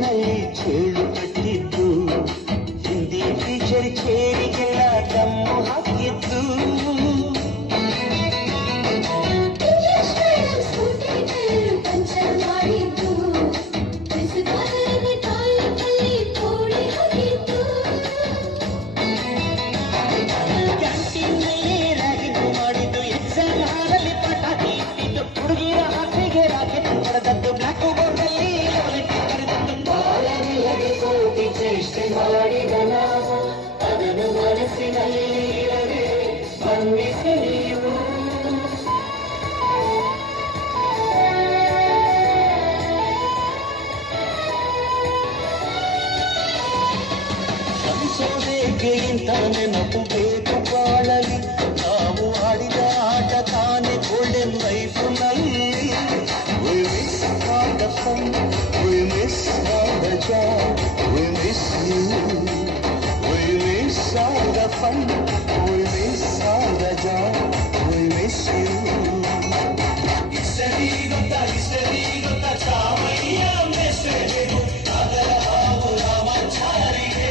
ಮನಸ್ಸಿನಲ್ಲಿ ಚೇಳು ಕಟ್ಟಿದ್ದು, ಹಿಂದಿ ಟೀಚರ್ ಚೇರಿಗೆಲ್ಲ ದಮ್ಮು ಹಾಕಿದ್ದು. ಅದನ್ನು ಮನಸ್ಸಿನಲ್ಲಿ ಇರದೆ ಬಂಧಿಸಿ ನೀವು. ಸಂಸೋದೇಕೆ ಇಂಥ ನೆನಪು ಬೇಕು ಬಾಳಲಿ, ನಾವು ಆಡಿದ ಆಟ ತಾನೇ golden ಲೈಫ್ನಲ್ಲಿ. We miss all the fun, we miss all the joy, we miss you. We miss all the fun, we miss all the joy, we miss you. History gotta Chamayya message ಅದರ ಹಾವು ರಾಮಾಚಾರಿಗೆ.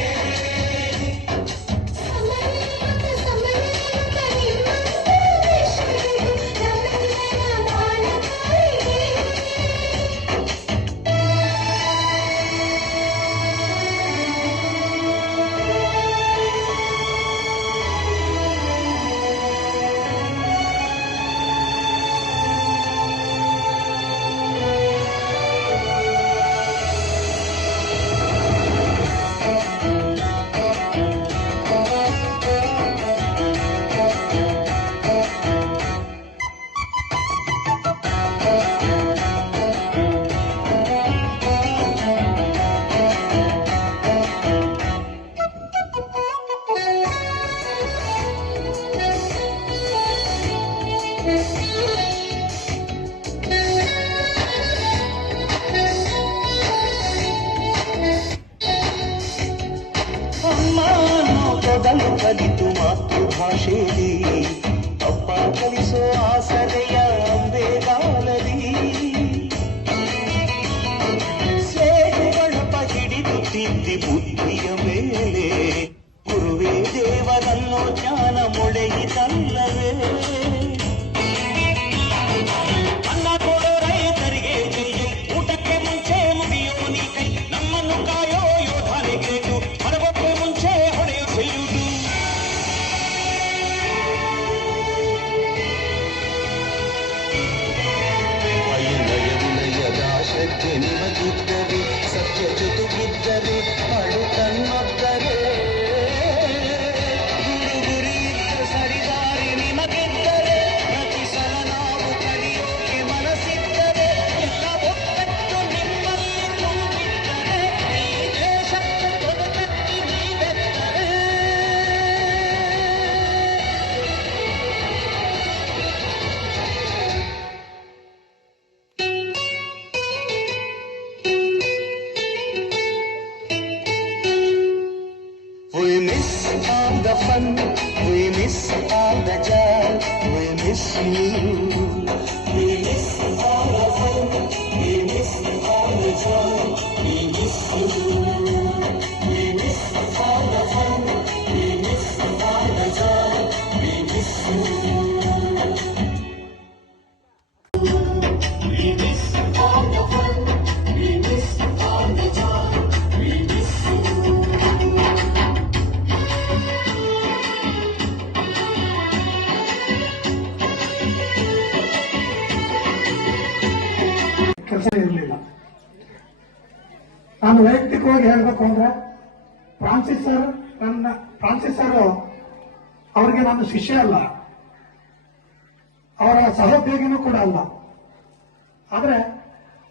ಮೊದಲು ಕಲಿತು ಮಾತೃಭಾಷೆಯಲ್ಲಿ, ಅಪ್ಪ ಕಲಿಸೋ ಆಸರೆಯ ಅಂಬೆಗಾಲದಿ. ಸೇಟುಗಳ ಹಿಡಿದು ತಿದ್ದಿ ಬುದ್ಧಿಯ ಮೇಲೆ, ಗುರುವೇ ದೇವರನ್ನೋ ಜ್ಞಾನ ಮೊಳೆಯಿತಲ್ಲವೇ. ಅನ್ನ ಕೊಡೋ ರೈತರಿಗೆ ಜೈ ಜೈ, ಊಟಕ್ಕೆ ಮುಂಚೆ ಮುಗಿಯೋ ನೀ ಕೈ, ನಮ್ಮನ್ನು ಕಾಯೋ ಯೋಧನಿಗೆ ಹೊರಗೊಬ್ಬೆ ಮುಂಚೆ ಹೊಡೆಯೋ ಸೆಲ್ಯೂಟು. ಅಯ್ಯನಯ ವಿನಯದ ಶ್ರದ್ಧೆ ನಿಮಗಿದ್ದರೆ, ಸತ್ಯ ಜೊತೆಗಿದ್ದರೆ ಅಳು ಕಣ್ಣೊತ್ತರೆ. ಗುರಿ ಇದ್ದ ಸರಿದಾರಿ ನಿಮಗಿದ್ದರೆ, ಪ್ರತಿ ಸಲ ನಾವು ಕಲಿಯೋಕೆ ಮನಸ್ಸಿದ್ದರೆ, ಎಲ್ಲ ಒಕ್ಕಟ್ಟು ನಿಮ್ಮಲ್ಲಿ ತುಂಬಿದ್ದರೆ, ಈ ದೇಶಕ್ಕೆ ತೊಡಕಟ್ಟಿ ನೀವೆತ್ತರೆ. We miss all the fun, we miss all the joy, we miss you. We miss all the fun, we miss all the joy, we miss you. We miss all the fun, we miss all the joy, we miss you. We miss all the fun, we miss all the joy, we miss you. ಕೆಲಸ ಇರಲಿಲ್ಲ. ನಾನು ವೈಯಕ್ತಿಕವಾಗಿ ಹೇಳ್ಬೇಕು ಅಂದ್ರೆ, Francis sir ಅವರಿಗೆ ನಾನು ಶಿಷ್ಯ ಅಲ್ಲ, ಅವರ ಸಹೋದ್ಯೋಗಿನೂ ಕೂಡ ಅಲ್ಲ. ಆದ್ರೆ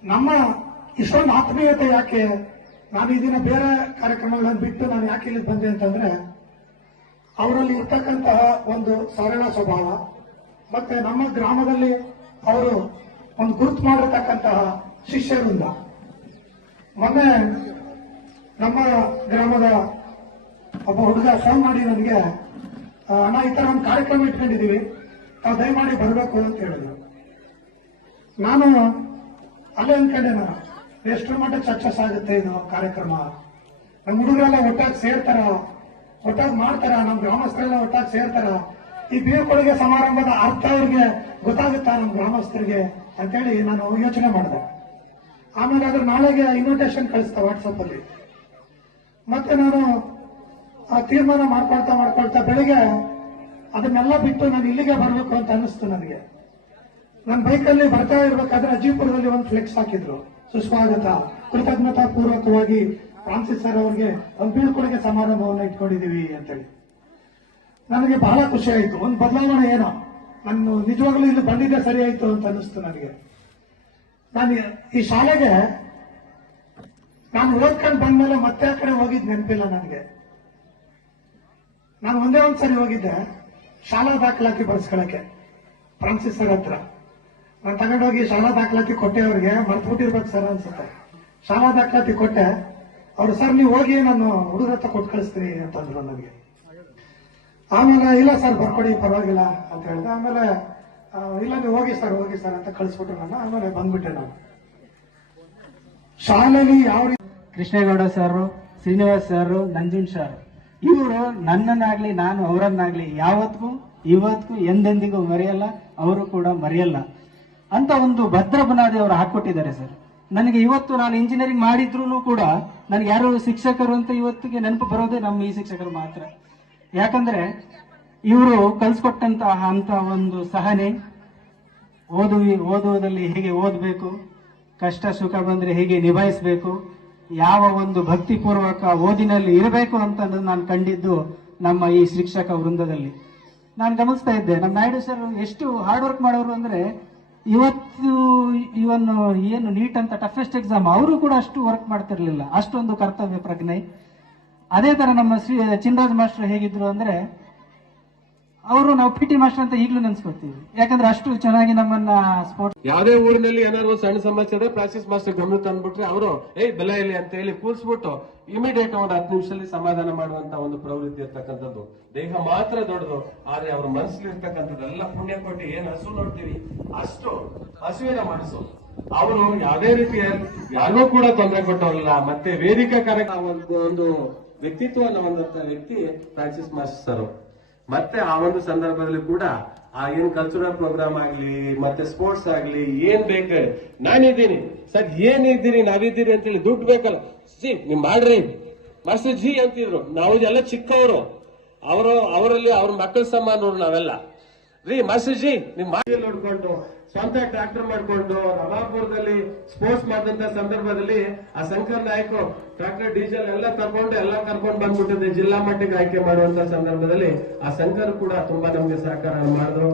ನಮ್ಮ ಇಷ್ಟೊಂದು ಆತ್ಮೀಯತೆ ಯಾಕೆ, ನಾನು ಈ ದಿನ ಬೇರೆ ಕಾರ್ಯಕ್ರಮಗಳನ್ನು ಬಿಟ್ಟು ನಾನು ಯಾಕೆ ಇಲ್ಲಿ ಬಂದೆ ಅಂತಂದ್ರೆ, ಅವರಲ್ಲಿ ಇರ್ತಕ್ಕಂತಹ ಒಂದು ಸರಳ ಸ್ವಭಾವ, ಮತ್ತೆ ನಮ್ಮ ಗ್ರಾಮದಲ್ಲಿ ಅವರು ಒಂದು ಗುರುತು ಮಾಡಿರ್ತಕ್ಕಂತಹ ಶಿಷ್ಯರಿಂದ. ಮೊನ್ನೆ ನಮ್ಮ ಗ್ರಾಮದ ಒಬ್ಬ ಹುಡುಗ ಫೋನ್ ಮಾಡಿ ನನಗೆ, ಅಣ್ಣ ಈ ತರ ಒಂದು ಕಾರ್ಯಕ್ರಮ ಇಟ್ಕೊಂಡಿದೀವಿ, ತಾವು ದಯಮಾಡಿ ಬರಬೇಕು ಅಂತ ಹೇಳಿದ್ರು. ನಾನು ಅಲ್ಲೇ ಅಂದ್ಕೊಂಡೆ, ಎಷ್ಟರ ಮಟ್ಟ ಸಕ್ಸಸ್ ಆಗುತ್ತೆ ಇದು ಕಾರ್ಯಕ್ರಮ. ನಮ್ಮ ಹುಡುಗರೆಲ್ಲ ಒಟ್ಟಾಗಿ ಸೇರ್ತಾರ, ಒಟ್ಟಾಗಿ ಮಾಡ್ತಾರ, ನಮ್ಮ ಗ್ರಾಮಸ್ಥರೆಲ್ಲ ಒಟ್ಟಾಗಿ ಸೇರ್ತಾರ. ಈ ಬೀಳ್ಕೊಡುಗೆ ಸಮಾರಂಭದ ಅರ್ಥ ಅವ್ರಿಗೆ ಗೊತ್ತಾಗುತ್ತಾ ನಮ್ಮ ಗ್ರಾಮಸ್ಥರಿಗೆ ಅಂತೇಳಿ ನಾನು ಯೋಚನೆ ಮಾಡಿದೆ. ಆಮೇಲೆ ಅದ್ರ ನಾಳೆಗೆ ಇನ್ವಿಟೇಷನ್ ಕಳಿಸ್ತಾ ವಾಟ್ಸಪ್ ಅಲ್ಲಿ. ಮತ್ತೆ ನಾನು ಆ ತೀರ್ಮಾನ ಮಾಡ್ಕೊಳ್ತಾ ಬೆಳಿಗ್ಗೆ ಅದನ್ನೆಲ್ಲ ಬಿಟ್ಟು ನಾನು ಇಲ್ಲಿಗೆ ಬರಬೇಕು ಅಂತ ಅನ್ನಿಸ್ತು ನನಗೆ. ನನ್ನ ಬೈಕಲ್ಲಿ ಬರ್ತಾ ಇರ್ಬೇಕಾದ್ರೆ ಅಜ್ಜಿಪುರದಲ್ಲಿ ಒಂದು ಫ್ಲೆಕ್ಸ್ ಹಾಕಿದ್ರು, ಸುಸ್ವಾಗತ, ಕೃತಜ್ಞತಾ ಪೂರ್ವಕವಾಗಿ ಫ್ರಾನ್ಸಿಸ್ ಸರ್ ಅವರಿಗೆ ಒಂದು ಬೀಳ್ಕೊಡುಗೆ ಸಮಾರಂಭವನ್ನು ಇಟ್ಕೊಂಡಿದೀವಿ ಅಂತೇಳಿ. ನನಗೆ ಬಹಳ ಖುಷಿ ಆಯಿತು. ಒಂದು ಬದಲಾವಣೆ ಏನೋ, ನಾನು ನಿಜವಾಗ್ಲೂ ಇಲ್ಲಿ ಬಂದಿದ್ದೆ ಸರಿ ಆಯ್ತು ಅಂತ ಅನ್ನಿಸ್ತು ನನಗೆ. ನಾನು ಈ ಶಾಲೆಗೆ ನಾನು ಓದ್ಕೊಂಡು ಬಂದ್ಮೇಲೆ ಮತ್ತೆ ಆ ಕಡೆ ಹೋಗಿದ್ ನೆನಪಿಲ್ಲ ನನಗೆ. ನಾನು ಒಂದೇ ಒಂದ್ಸರಿ ಹೋಗಿದ್ದೆ ಶಾಲಾ ದಾಖಲಾತಿ ಬರ್ಸ್ಕೊಳಕ್ಕೆ ಫ್ರಾನ್ಸಿಸ್ ಸರ್ ಹತ್ರ. ನಾನು ತಗೊಂಡೋಗಿ ಶಾಲಾ ದಾಖಲಾತಿ ಕೊಟ್ಟೆ, ಅವ್ರಿಗೆ ಮರ್ತ್ಬಿಟ್ಟಿರ್ಬೇಕು ಸರ್ ಅನ್ಸುತ್ತೆ. ಶಾಲಾ ದಾಖಲಾತಿ ಕೊಟ್ಟೆ. ಅವ್ರು ಸರ್ ನೀವು ಹೋಗಿ ನಾನು ಹುಡುಗರ ಹತ್ರ ಕೊಟ್ಟು ಕಳಿಸ್ತೀನಿ ಅಂತಂದ್ರು ನನಗೆ. ಆಮೇಲೆ ಇಲ್ಲ ಸರ್ ಬರ್ಕೊಡಿ ಪರವಾಗಿಲ್ಲ ಅಂತ ಹೇಳಿದೆ. ಆಮೇಲೆ ಇಲ್ಲ ನೀವು ಹೋಗಿ ಸರ್ ಅಂತ ಕಳಿಸ್ಬಿಟ್ರು ನಾನು. ಆಮೇಲೆ ಬಂದ್ಬಿಟ್ಟೆ ನಾನು. ಶಾಲೆಯಲ್ಲಿ ಯಾವ ರೀತಿ Krishnegowda sir, Srinivas sir, Nanjun sir, ಇವರು ನನ್ನನ್ನಾಗ್ಲಿ ನಾನು ಅವರನ್ನಾಗ್ಲಿ ಯಾವತ್ತಿಗೂ ಇವತ್ತಿಗೂ ಎಂದೆಂದಿಗೂ ಮರೆಯಲ್ಲ, ಅವರು ಕೂಡ ಮರೆಯಲ್ಲ ಅಂತ ಒಂದು ಭದ್ರ ಬುನಾದಿ ಅವರು ಹಾಕೊಟ್ಟಿದ್ದಾರೆ ಸರ್. ನನಗೆ ಇವತ್ತು ನಾನು ಇಂಜಿನಿಯರಿಂಗ್ ಮಾಡಿದ್ರು ಕೂಡ ನನಗೆ ಯಾರು ಶಿಕ್ಷಕರು ಅಂತ ಇವತ್ತಿಗೆ ನೆನಪು ಬರೋದೇ ನಮ್ಮ ಈ ಶಿಕ್ಷಕರು ಮಾತ್ರ. ಯಾಕಂದ್ರೆ ಇವರು ಕಲಿಸ್ಕೊಟ್ಟಂತಹ ಅಂತ ಒಂದು ಸಹನೆ, ಓದುವುದಲ್ಲಿ ಹೇಗೆ ಓದಬೇಕು, ಕಷ್ಟ ಸುಖ ಬಂದ್ರೆ ಹೇಗೆ ನಿಭಾಯಿಸಬೇಕು, ಯಾವ ಒಂದು ಭಕ್ತಿಪೂರ್ವಕ ಓದಿನಲ್ಲಿ ಇರಬೇಕು ಅಂತ ನಾನು ಕಂಡಿದ್ದು ನಮ್ಮ ಈ ಶಿಕ್ಷಕ ವೃಂದದಲ್ಲಿ. ನಾನು ಗಮನಿಸ್ತಾ ಇದ್ದೆ ನಮ್ಮ ನಾಯ್ಡು ಸರ್ ಎಷ್ಟು ಹಾರ್ಡ್ ವರ್ಕ್ ಮಾಡೋರು ಅಂದ್ರೆ, ಇವತ್ತು ಏನು ನೀಟ್ ಅಂತ ಟಫೆಸ್ಟ್ ಎಕ್ಸಾಮ್ ಅವರು ಕೂಡ ಅಷ್ಟು ವರ್ಕ್ ಮಾಡ್ತಿರ್ಲಿಲ್ಲ, ಅಷ್ಟೊಂದು ಕರ್ತವ್ಯ ಪ್ರಜ್ಞೆ. ಅದೇ ತರ ನಮ್ಮ ಚಿನ್ರಾಜ್ ಮಾಸ್ಟರ್ ಹೇಗಿದ್ರು ಅಂದ್ರೆ, ಅವರು ನಾವು ಪಿಟಿ ಮಾಸ್ಟರ್ ಅಂತ ಈಗಲೂ ನೆನ್ಸ್ಕೊಳ್ತೀವಿ. ಯಾಕಂದ್ರೆ ಅಷ್ಟು ಚೆನ್ನಾಗಿ ನಮ್ಮನ್ನ ಸ್ಪೋರ್ಟ್ಸ್ ಯಾವುದೇ ಊರಿನಲ್ಲಿ ಏನಾದ್ರು ಒಂದು ಸಣ್ಣ ಸಮಸ್ಯೆ ಇದೆ, ಪ್ರಾಕ್ಟೀಸ್ ಮಾಸ್ಟರ್ ಗಮನ ತಂದ್ಬಿಟ್ರೆ ಅವರು ಬೆಲೆ ಇಲ್ಲಿ ಅಂತ ಹೇಳಿ ಕೂರಿಸ್ಬಿಟ್ಟು ಇಮಿಡಿಯೇಟ್ ಒಂದು 10 ನಿಮಿಷದಲ್ಲಿ ಸಮಾಧಾನ ಮಾಡುವಂತ ಒಂದು ಪ್ರವೃತ್ತಿ ಇರ್ತಕ್ಕಂಥದ್ದು. ದೇಹ ಮಾತ್ರ ದೊಡ್ಡದು, ಆದ್ರೆ ಅವ್ರ ಮನಸ್ಸಲ್ಲಿ ಇರ್ತಕ್ಕಂಥದ್ದೆಲ್ಲ ಪುಣ್ಯ ಕೊಟ್ಟು ಏನ್ ಹಸು ನೋಡ್ತೀವಿ ಅಷ್ಟು ಹಸುವಿನ ಮನಸ್ಸು. ಅವರು ಯಾವುದೇ ರೀತಿಯ ಯಾರಿಗೂ ಕೂಡ ತೊಂದರೆ ಕೊಟ್ಟವರಲ್ಲ. ಮತ್ತೆ ವೇದಿಕಾ ಕಾರ್ಯಕ್ರಮ ಒಂದು ವ್ಯಕ್ತಿತ್ವವನ್ನು ಹೊಂದಂತ ವ್ಯಕ್ತಿ ಫ್ರಾನ್ಸಿಸ್ ಮಾಸ್ಟರ್ ಸರ್. ಮತ್ತೆ ಆ ಒಂದು ಸಂದರ್ಭದಲ್ಲಿ ಕೂಡ ಆ ಏನ್ ಕಲ್ಚರಲ್ ಪ್ರೋಗ್ರಾಮ್ ಆಗ್ಲಿ ಮತ್ತೆ ಸ್ಪೋರ್ಟ್ಸ್ ಆಗ್ಲಿ ಏನ್ ಬೇಕು ನಾನಿದ್ದೀನಿ ಸರ್, ಏನಿದ್ದೀರಿ ನಾವಿದ್ದೀರಿ ಅಂತೇಳಿ ದುಡ್ಡು ಬೇಕಲ್ಲ ಜಿ ನೀವ್ ಮಾಡ್ರಿ ಮಾಸ್ಟರ್ ಜಿ ಅಂತಿದ್ರು. ನಾವು ಎಲ್ಲ ಚಿಕ್ಕವರು, ಅವರಲ್ಲಿ ಅವ್ರ ಮಕ್ಕಳ ಸಮಾನ ನಾವೆಲ್ಲ ರೀ ಮಾಸ್ಟರ್ ಜಿ ನಿಮ್ ಮಾಡಿ ನೋಡ್ಕೊಂಡು ಸ್ವಂತ ಟ್ರಾಕ್ಟರ್ ಮಾಡ್ಕೊಂಡು ರಮಾಪುರದಲ್ಲಿ ಸ್ಪೋರ್ಟ್ಸ್ ಮಾಡಿದಂತ ಸಂದರ್ಭದಲ್ಲಿ ಆ ಶಂಕರ್ ನಾಯ್ಕ ಟ್ರಾಕ್ಟರ್ ಡೀಸೆಲ್ ಎಲ್ಲ ಕರ್ಕೊಂಡು ಬಂದ್ಬಿಟ್ಟಿದೆ ಜಿಲ್ಲಾ ಮಟ್ಟಕ್ಕೆ ಆಯ್ಕೆ ಮಾಡುವಂತ ಸಂದರ್ಭದಲ್ಲಿ ಆ ಶಂಕರ್ ಕೂಡ ತುಂಬಾ ನಮ್ಗೆ ಸಹಕಾರ ಮಾಡಿದ್ರು.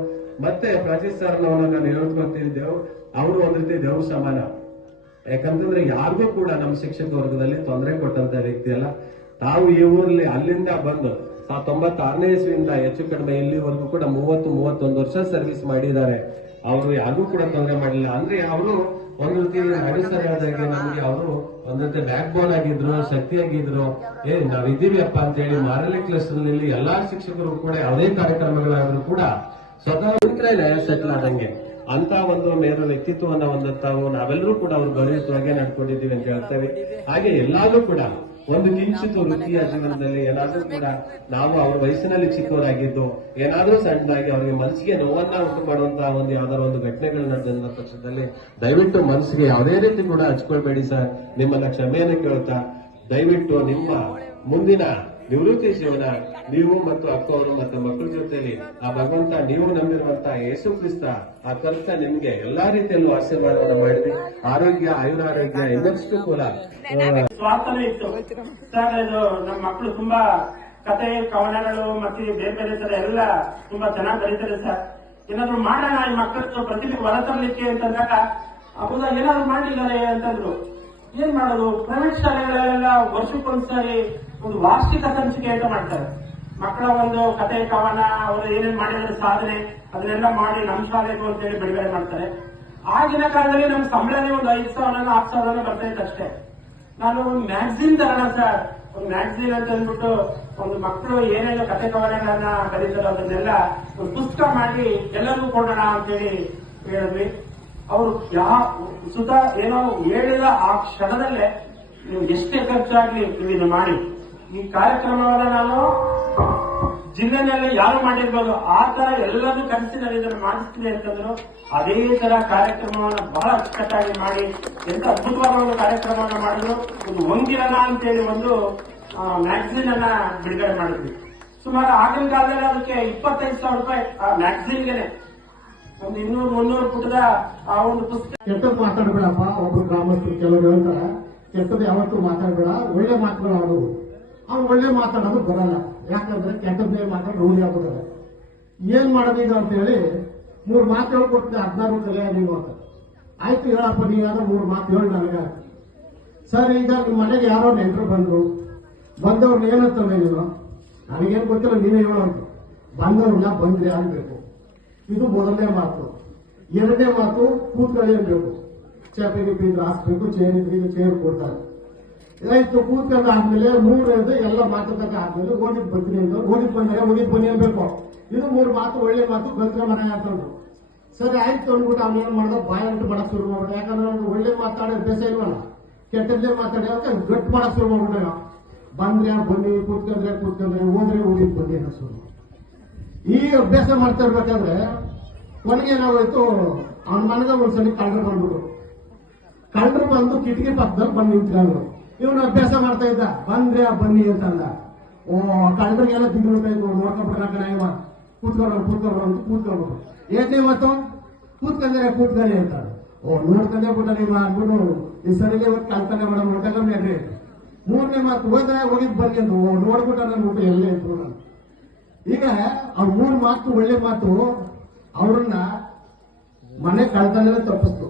ಮತ್ತೆ ಪ್ರಾಚೀಸ್ ಸರ್ ನಾನು ಹೇಳ್ಕೊಳ್ತೀನಿ, ಅವರು ಒಂದ್ ರೀತಿ ದೇವ್ರ ಸಮಾನ. ಯಾಕಂತಂದ್ರೆ ಯಾರಿಗೂ ಕೂಡ ನಮ್ಮ ಶಿಕ್ಷಕ ವರ್ಗದಲ್ಲಿ ತೊಂದರೆ ಕೊಟ್ಟಂತ ವ್ಯಕ್ತಿ ಅಲ್ಲ. ತಾವು ಈ ಊರಲ್ಲಿ ಅಲ್ಲಿಂದ ಬಂದು 96ನೇ ಇಸ್ವಿಯಿಂದ ಹೆಚ್ಚು ಕಡಿಮೆ ಇಲ್ಲಿವರೆಗೂ ಕೂಡ 30-31 ವರ್ಷ ಸರ್ವಿಸ್ ಮಾಡಿದ್ದಾರೆ. ಅವರು ಯಾರಿಗೂ ಕೂಡ ತೊಂದರೆ ಮಾಡಲಿಲ್ಲ. ಅಂದ್ರೆ ಅವರು ಒಂದ್ ರೀತಿ ನಡೆಸಲಾದಾಗೆ ನಮ್ಗೆ ಅವರು ಒಂದ್ ರೀತಿ ಬ್ಯಾಕ್ ಬೋನ್ ಆಗಿದ್ರು, ಶಕ್ತಿಯಾಗಿದ್ರು. ನಾವಿದ್ದೀವಿ ಅಪ್ಪ ಅಂತ ಹೇಳಿ ಮಾರಲಿ ಕ್ಲಸ್ಟರ್ ನಲ್ಲಿ ಎಲ್ಲಾ ಶಿಕ್ಷಕರು ಕೂಡ ಯಾವುದೇ ಕಾರ್ಯಕ್ರಮಗಳಾದ್ರೂ ಕೂಡ ಸ್ವತಃ ಸೆಟ್ಲ್ ಆದಂಗೆ ಅಂತ ಒಂದು ಮೇರ ವ್ಯಕ್ತಿತ್ವವನ್ನ ಹೊಂದಂತಾವು ನಾವೆಲ್ಲರೂ ಕೂಡ ಅವ್ರು ಗೌರವಿಸುವಾಗೆ ನಡ್ಕೊಂಡಿದ್ದೀವಿ ಅಂತ ಹೇಳ್ತೇವೆ. ಹಾಗೆ ಎಲ್ಲಾದ್ರೂ ಕೂಡ ಒಂದು ಕಿಂಚಿತ್ತು ವೃತ್ತಿಯ ಜೀವನದಲ್ಲಿ ಏನಾದ್ರೂ ಕೂಡ ನಾವು ಅವ್ರ ವಯಸ್ಸಿನಲ್ಲಿ ಚಿಕ್ಕವರಾಗಿದ್ದು ಏನಾದ್ರೂ ಸಣ್ಣದಾಗಿ ಅವರಿಗೆ ಮನಸ್ಸಿಗೆ ನೋವನ್ನ ಉಂಟು ಮಾಡುವಂತಹ ಒಂದು ಯಾವ್ದಾದ್ರು ಒಂದು ಘಟನೆಗಳು ನಡೆದಂತ ಪಕ್ಷದಲ್ಲಿ ದಯವಿಟ್ಟು ಮನಸ್ಸಿಗೆ ಯಾವುದೇ ರೀತಿ ಕೂಡ ಹಚ್ಕೊಳ್ಬೇಡಿ ಸರ್. ನಿಮ್ಮನ್ನ ಕ್ಷಮೆಯನ್ನು ಕೇಳ್ತಾ ದಯವಿಟ್ಟು ನಿಮ್ಮ ಮುಂದಿನ ನಿವೃತ್ತಿ ಜೀವನ ನೀವು ಮತ್ತು ಅಕ್ಕ ಅವರು ಮತ್ತೆ ಮಕ್ಕಳ ಜೊತೆಲಿ ಆ ಭಗವಂತ ನೀವು ನಂಬಿರುವಂತಹ ಯೇಸು ಕ್ರಿಸ್ತ ಆ ಕರ್ತ ನಿಮ್ಗೆ ಎಲ್ಲಾ ರೀತಿಯಲ್ಲೂ ಆಶೀರ್ವಾದವನ್ನು ಮಾಡಿದ್ವಿ. ಆರೋಗ್ಯ ಆಯುರಾರೋಗ್ಯ ಇನ್ನಷ್ಟು ಕೂಡ ಸ್ವಾರ್ಥನೇ ಇತ್ತು ಸರ್. ಇದು ನಮ್ಮ ಮಕ್ಕಳು ತುಂಬಾ ಕತೆ ಕವನಗಳು ಮತ್ತೆ ಬೇರೆ ಬೇರೆ ತರ ಎಲ್ಲ ತುಂಬಾ ಚೆನ್ನಾಗಿ ಬರೀತಾರೆ ಸರ್. ಏನಾದ್ರು ಮಾಡೋಣ ಈ ಮಕ್ಕಳದ್ದು ಪ್ರತಿಭೆ ಹೊರತರಲಿಕ್ಕೆ ಅಂತಂದಾಗ ಹೌದಾ ಏನಾದ್ರು ಮಾಡಿದ್ದಾರೆ ಅಂತಂದ್ರು. ಏನ್ ಮಾಡೋದು, ಪ್ರೈವೇಟ್ ಶಾಲೆಗಳೆಲ್ಲ ವರ್ಷಕ್ಕೊಂದ್ಸರಿ ಒಂದು ವಾರ್ಷಿಕ ಸಂಚಿಕೆ ಅಂತ ಮಾಡ್ತಾರೆ. ಮಕ್ಕಳ ಒಂದು ಕತೆ ಕವನ ಅವರು ಏನೇನ್ ಮಾಡಿದ್ರೆ ಸಾಧನೆ ಅದನ್ನೆಲ್ಲ ಮಾಡಿ ನಮ್ಮ ಶಾಲೆಗೂ ಅಂತ ಹೇಳಿ ಬಿಡುಗಡೆ ಮಾಡ್ತಾರೆ. ಆಗಿನ ಕಾಲದಲ್ಲಿ ನಮ್ಮ ಸಂಬಳನೇ ಒಂದು 5,000 10,000 ಬರ್ತಾ ಇತ್ತು ಅಷ್ಟೇ. ನಾನು ಒಂದು ಮ್ಯಾಗಝಿನ್ ತರೋಣ ಸರ್, ಒಂದು ಮ್ಯಾಗಝಿನ್ ಅಂತ ಅಂದ್ಬಿಟ್ಟು ಒಂದು ಮಕ್ಕಳು ಏನೇನು ಕತೆ ಕವನಗಳನ್ನ ಕರೀತಾರೋ ಅದನ್ನೆಲ್ಲ ಒಂದು ಪುಸ್ತಕ ಮಾಡಿ ಎಲ್ಲರಿಗೂ ಕೊಡೋಣ ಅಂತೇಳಿ ಹೇಳಿದ್ವಿ. ಅವರು ಸುತ ಏನೋ ಹೇಳಿದ ಆ ಕ್ಷಣದಲ್ಲೇ ನೀವು ಎಷ್ಟೇ ಖರ್ಚಾಗ್ಲಿ ನೀವು ಇದು ಮಾಡಿ. ಈ ಕಾರ್ಯಕ್ರಮವನ್ನ ನಾನು ಜಿಲ್ಲೆನಲ್ಲಿ ಯಾರು ಮಾಡಿರ್ಬೋದು ಆ ತರ ಎಲ್ಲರೂ ಕರೆಸಿ ನಾನು ಇದನ್ನು ಮಾಡಿಸ್ತೀನಿ ಅಂತಂದ್ರು. ಅದೇ ತರ ಕಾರ್ಯಕ್ರಮವನ್ನು ಬಹಳ ಅಚ್ಚುಕಟ್ಟಾಗಿ ಮಾಡಿ ಎಂತ ಅದ್ಭುತವಾದ ಒಂದು ಕಾರ್ಯಕ್ರಮವನ್ನು ಮಾಡಿದ್ರು. ಒಂದು ಒಂದಿರನ ಅಂತೇಳಿ ಒಂದು ಮ್ಯಾಗಝಿನ್ ಅನ್ನ ಬಿಡುಗಡೆ ಮಾಡಿದ್ವಿ. ಸುಮಾರು ಆಗಿನ ಕಾಲದಲ್ಲಿ ಅದಕ್ಕೆ 25,000 ರೂಪಾಯಿ ಆ ಮ್ಯಾಗಝಿನ್ಗೆನೆ ಒಂದು 200-300 ಪುಟದ ಆ ಒಂದು ಪುಸ್ತಕ. ಕೆಟ್ಟದ್ದು ಮಾತಾಡಬೇಡಪ್ಪ. ಒಬ್ರು ಗ್ರಾಮಸ್ಥರು ಕೆಲವರು ಹೇಳ್ತಾರೆ ಕೆಟ್ಟದ್ದು ಯಾವತ್ತೂ ಮಾತಾಡಬೇಡ, ಒಳ್ಳೆ ಮಾತುಗಳು ಆಡು. ಅವ್ನು ಒಳ್ಳೆ ಮಾತಾಡೋದು ಬರಲ್ಲ, ಯಾಕಂದ್ರೆ ಕೆಟ್ಟದ್ದೇ ಮಾತಾಡಿ ರೂಢಿ ಆಗ್ಬಿಡ್ತಾರೆ. ಏನ್ ಮಾಡೋದೀಗ ಅಂತ ಹೇಳಿ 3 ಮಾತು ಹೇಳ್ಕೊಡ್ತೀನಿ, 16 ಕಲಿಯ ನೀವು ಅಂತ. ಆಯ್ತು ಹೇಳಪ್ಪ, ನೀವಾದ್ರೆ 3 ಮಾತು ಹೇಳಿ ನನಗೆ. ಸರ್, ಈಗ ನಿಮ್ಮ ಮನೆಗೆ ಯಾರೋ ನೆಂಟರು ಬಂದವ್ರನ್ನ ಏನಂತಂದ್ರೆ ನೀನು, ನನಗೇನು ಗೊತ್ತಿಲ್ಲ, ನೀವೇ ಹೇಳೋದು. ಬಂದವ್ರನ್ನ ಬಂದ್ರೆ ಆಗ್ಬೇಕು, ಇದು ಮೊದಲನೇ ಮಾತು. ಎರಡನೇ ಮಾತು, ಕೂತ್ಕೊಳ್ಳಿ ಅನ್ಬೇಕು. ಚಾಪೆಗೆ ಬೀದ್ರು ಹಾಕ್ಬೇಕು, ಚೇರ್ ಇದ್ರೆ ಚೇರ್ ಕೊಡ್ತಾರೆ. ಆಯ್ತು, ಕೂತ್ಕೊಂಡು ಆದ್ಮೇಲೆ 3 ಎಲ್ಲ ಮಾತುಕತೆ ಆದ್ಮೇಲೆ ಓದಿದ್ ಬರ್ತೀನಿ ಅಂತ, ಓದಿದ್ ಬನ್ನಿ ಅನ್ಬೇಕು. ಇದು 3 ಮಾತು, ಒಳ್ಳೆ ಮಾತು, ಗಂತ್ರ ಮನೆ ಅಂತಂದ್ರು. ಸರಿ ಆಯ್ತು ಅಂದ್ಬಿಟ್ಟು ಅವ್ನು ಏನ್ ಮಾಡ್ದ, ಬಾಯಿ ಅಂಟು ಮಾಡಕ್ ಶುರು ಮಾಡ್ಬಿಟ್ಟು. ಯಾಕಂದ್ರೆ ಅವ್ನು ಒಳ್ಳೆ ಮಾತಾಡೋ ಅಭ್ಯಾಸ ಇಲ್ವಲ್ಲ, ಕೆಟ್ಟದ್ದೇ ಮಾತಾಡಿ ಅಂತ ಗಟ್ಟು ಮಾಡಕ್ ಶುರು ಮಾಡ್ಬಿಟ್ಟ. ಬಂದ್ರೆ ಬನ್ನಿ, ಕೂತ್ಕೊಂಡ್ರೆ ಹೋದ್ರೆ ಓದಿದ್ ಬನ್ನಿ ಅನ್ನೋ ಶುರು. ಈ ಅಭ್ಯಾಸ ಮಾಡ್ತಾ ಇರ್ಬೇಕಾದ್ರೆ ಕೊನೆಗೆ ಏನಾಗೋಯ್ತು, ಅವನ ಮನೆಗೆ ಒಂದ್ಸಲಿ ಕಳ್ಳರು ಬಂದ್ಬಿಟ್ಟು. ಕಳ್ಳರು ಬಂದು ಕಿಟಕಿ ಪಕ್ಕದಲ್ಲಿ ಬಂದು ನಿಂತ್ಕೊಂಡ್ರು. ಇವನು ಅಭ್ಯಾಸ ಮಾಡ್ತಾ ಇದ್ದ, ಬಂದ್ರೆ ಬನ್ನಿ ಅಂತ ಅಂದ. ಓ, ಕಳ್ಳರಿಗೆಲ್ಲ ಬಿದ್ದು ನೋಡ್ಕೊಂಡ್ಬಿಟ್ಟ ಕಣ, ಇವ ಕೂತ್ಕೊಂಡ್ರು ಅಂತ ಕೂತ್ಕೊಂಡ್ರು. ಏನೇ ಮಾತು, ಕೂತ್ಕೊಂಡೆ ಅಂತ. ಓ, ನೋಡ್ಕೊಂಡೇ ಬಿಟ್ಟ ನೀವು ಅಂದ್ಬಿಟ್ಟು ಈ ಸರಿಗೆ ಇವತ್ತು ಕಳ್ತಾನೆ ಮೇಡಮ್ ಹೊಟ್ಟೆಲ್ಲ ಮೇಡ್ರಿ. 3ನೇ ಮಾತು, ಹೋದ್ರೆ ಹೋಗಿದ್ ಬನ್ನಿ ಅಂತ. ಓ, ನೋಡ್ಬಿಟ್ಟ ನನ್ಬಿಟ್ಟು ಎಲ್ಲೇ ಇತ್ತು ನಾನು. ಈಗ ಅವ್ರ 3 ಮಾತು ಒಳ್ಳೆ ಮಾತು ಅವ್ರನ್ನ ಮನೆ ಕಳ್ತಾನೆ ತಪ್ಪಿಸ್ತು.